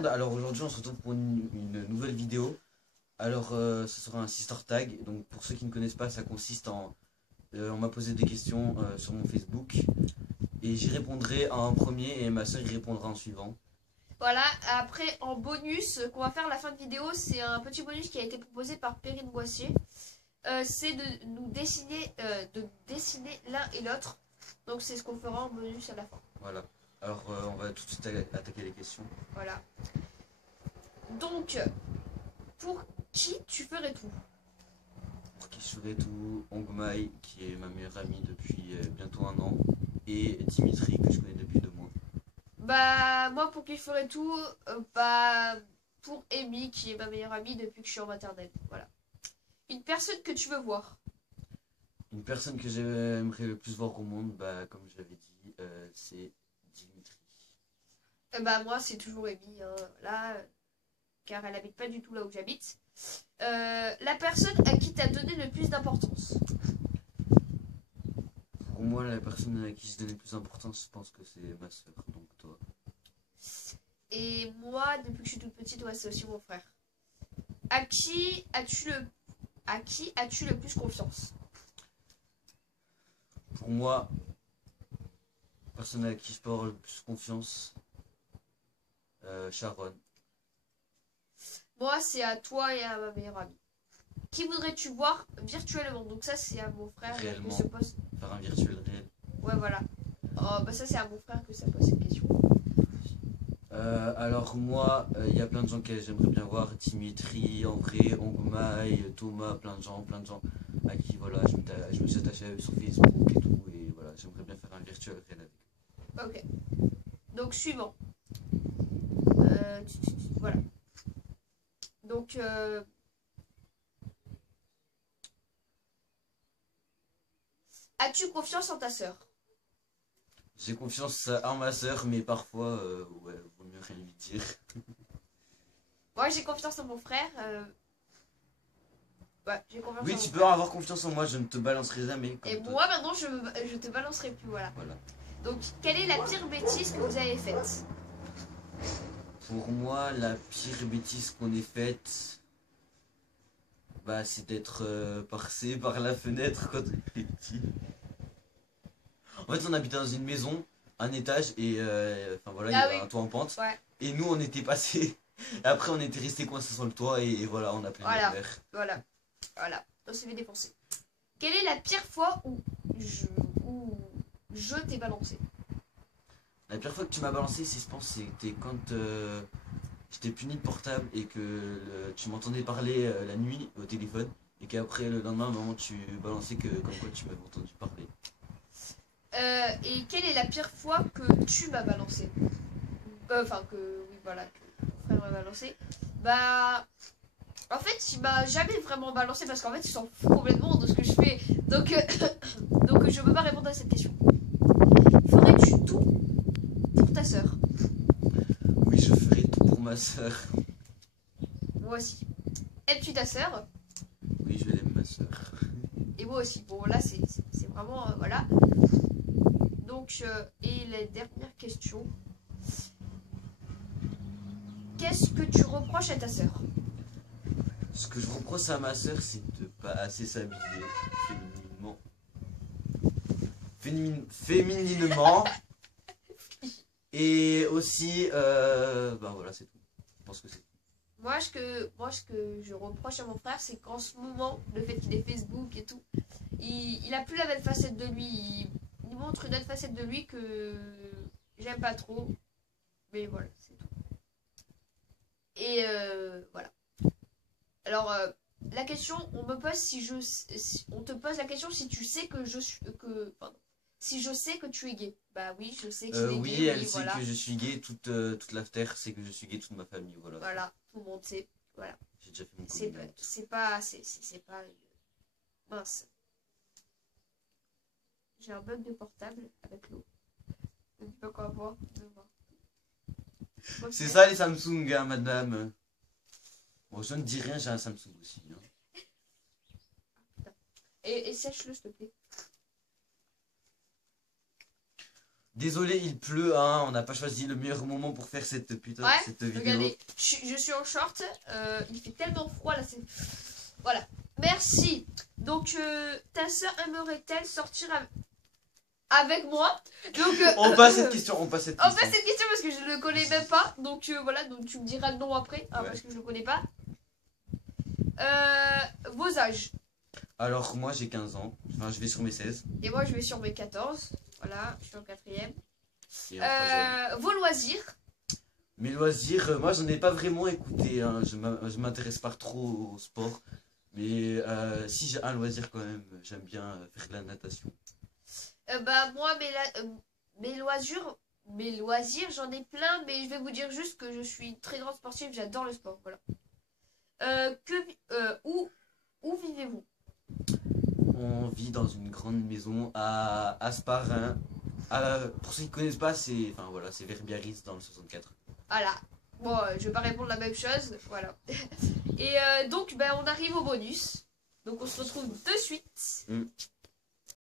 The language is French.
monde, alors aujourd'hui on se retrouve pour une nouvelle vidéo. Alors ce sera un sister tag, donc pour ceux qui ne connaissent pas, ça consiste en... on m'a posé des questions sur mon Facebook et j'y répondrai en premier et ma soeur y répondra en suivant. Voilà, après en bonus qu'on va faire à la fin de vidéo, c'est un petit bonus qui a été proposé par Perrine Boissier. C'est de nous dessiner, l'un et l'autre. Donc c'est ce qu'on fera en bonus à la fin. Voilà, alors on va tout de suite attaquer les questions. Voilà. Donc, pour qui tu ferais tout? Pour qui je ferai tout, Ongmai, qui est ma meilleure amie depuis bientôt 1 an, et Dimitri, que je connais depuis 2 mois. Bah, moi pour qui je ferais tout, bah, pour Amy, qui est ma meilleure amie depuis que je suis en maternelle. Voilà. Une personne que tu veux voir? Une personne que j'aimerais le plus voir au monde, bah, comme je l'avais dit, c'est Dimitri. Bah, moi c'est toujours Amy, hein, là, car elle habite pas du tout là où j'habite. La personne à qui t'as donné le plus d'importance? Pour moi, la personne à qui je donne le plus d'importance, je pense que c'est ma soeur, donc toi. Et moi, depuis que je suis toute petite, ouais, c'est aussi mon frère. À qui as-tu le plus confiance? Pour moi, la personne à qui je peux avoir le plus confiance, Sharon. Moi, c'est à toi et à ma meilleure amie. Qui voudrais-tu voir virtuellement? Donc ça, c'est à mon frère Réellement. que se pose. Faire un virtuel réel. Ouais, voilà. Oh, bah ça, c'est à mon frère que ça pose cette question. Alors moi, il y a plein de gens que j'aimerais bien voir, Dimitri, en vrai, Ongmai, Thomas, plein de gens à qui voilà, je me suis attaché à eux sur Facebook et tout, et voilà, j'aimerais bien faire un virtuel réel avec eux. Ok. Donc, suivant. Voilà. Donc, as-tu confiance en ta sœur? J'ai confiance en ma soeur, mais parfois, ouais, vaut mieux rien lui dire. Moi, j'ai confiance en mon frère. Ouais, j'ai confiance Oui, en mon tu peux frère. avoir confiance en moi, je ne te balancerai jamais. Comme Et toi. moi, maintenant, je te balancerai plus, voilà. Voilà. Donc, quelle est la pire bêtise que vous avez faite? Pour moi, la pire bêtise qu'on ait faite, bah, c'est d'être passé par la fenêtre quand on était petit. En fait, on habitait dans une maison, un étage, et enfin voilà, il y Ah avait oui, un toit en pente. ouais, Et nous, on était passé. Après, on était resté coincés sur le toit, et voilà, on a plein voilà, de verre. voilà, voilà. On s'est fait défoncer. Quelle est la pire fois où je t'ai balancé? La pire fois que tu m'as balancé, je pense, c'était quand j'étais puni de portable et que tu m'entendais parler la nuit au téléphone. Et qu'après, le lendemain, à un moment, tu balançais comme quoi tu m'avais entendu parler. Et quelle est la pire fois que tu m'as balancé? Enfin, oui, voilà, que mon frère m'a balancé. Bah, en fait, il m'a jamais vraiment balancé parce qu'en fait, il s'en fout complètement de ce que je fais. Donc, donc je peux pas répondre à cette question. Ferais-tu tout pour ta sœur? Oui, je ferai tout pour ma soeur. Moi aussi. Aimes-tu ta sœur? Oui, je l'aime, ma soeur. Et moi aussi. Bon, là, c'est vraiment... voilà. Donc, et la dernière question. Qu'est-ce que tu reproches à ta sœur? Ce que je reproche à ma soeur, c'est de pas assez s'habiller fémininement. Et aussi, ben voilà, c'est tout. Je pense que c'est tout. Moi, ce que je reproche à mon frère, c'est qu'en ce moment, le fait qu'il ait Facebook et tout, il a plus la même facette de lui. Il montre une autre facette de lui que j'aime pas trop. Mais voilà, c'est tout. Et voilà. Alors, la question, on me pose on te pose la question si tu sais que pardon, si je sais que tu es gay. Bah oui, je sais qu'il est Oui, gay. elle Oui, sait voilà. que je suis gay, toute la terre sait que je suis gay, toute ma famille, voilà. Voilà, tout le monde sait. Voilà. J'ai déjà fait mon C'est coming out. pas mince. J'ai un bug de portable avec l'eau. Je ne sais pas quoi voir. C'est ça les Samsung, hein, madame. Bon, je ne dis rien, j'ai un Samsung aussi. Hein. Et sèche-le, s'il te plaît. Désolé, il pleut, hein, on n'a pas choisi le meilleur moment pour faire cette putain Ouais, cette vidéo. regardez, je suis en short, il fait tellement froid là, c'est... Voilà, merci. Donc, ta soeur aimerait-elle sortir avec moi? Donc, On passe cette question, on passe cette on question. passe cette question parce que je ne le connais même pas. Donc, voilà, donc tu me diras le nom après, hein, Ouais. parce que je ne le connais pas. Vos âges. Alors moi j'ai 15 ans, enfin je vais sur mes 16. Et moi, je vais sur mes 14. Voilà, je suis en 4ème. Et en troisième. Vos loisirs. Mes loisirs, moi j'en ai pas vraiment écouté, hein, je m'intéresse pas trop au sport. Mais si j'ai un loisir quand même, j'aime bien faire de la natation. Bah, moi, mes loisirs, j'en ai plein, mais je vais vous dire juste que je suis une très grande sportive, j'adore le sport. Voilà. Où vivez-vous? On vit dans une grande maison à Asparin. Pour ceux qui connaissent pas, c'est enfin, voilà, c'est vers Biarritz dans le 64. Voilà. Bon, je vais pas répondre la même chose. Voilà. Et donc, ben, on arrive au bonus. Donc, on se retrouve de suite.